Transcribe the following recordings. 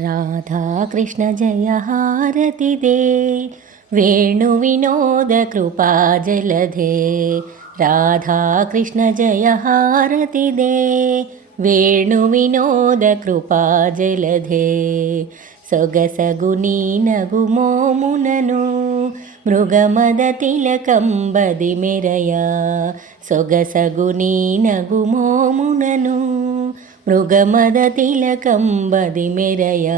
राधा कृष्ण जय हारति दे वेणुविनोद कृपा जलधे। राधा कृष्ण जय हारति दे वेणुविनोद कृपा जलधे। सొగసగునీ నగుమోమునను మృగమద తిలకంబది మెరయ। సొగసగునీ నగుమోమునను మృగమద తిలకంబది మెరయ।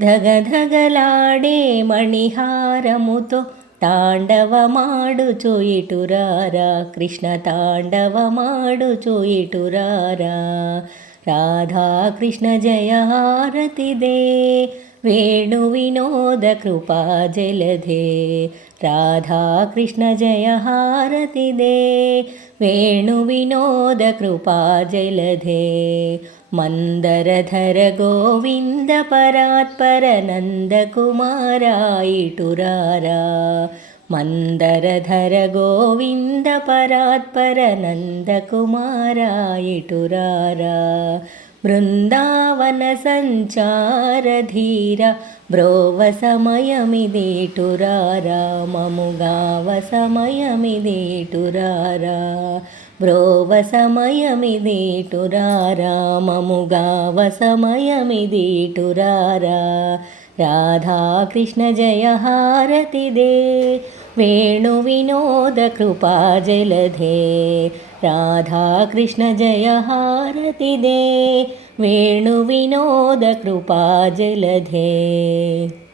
ధగధగలాడే మణిహారముతో తాండవమాడుచు ఇటురారా కృష్ణ తాండవమాడుచు ఇటురారా। राधा कृष्ण जय हारति दे वेणुविनोद कृपा जलधे। राधा कृष्ण जय हारति दे वेणुविनोद कृपा जलधे। मंदरधर गोविंद परात्पर नंदकुमारा इटुरारा। मंदरधर गोविंद परात्पर नंदकुमारा इटुरारा। बृंदावन संचार धीरा ब्रोव समयमिदेटुरारा। ममुगाव समयमिदेटुरारा। ब्रोव समयमिदेटुरारा। ममुगाव समयमिदेटुरारा। राधा कृष्ण जय हारति दे वेणुविनोद कृपा जलधे। राधा कृष्ण जय हारति दे वेणुविनोद कृपा जलधे।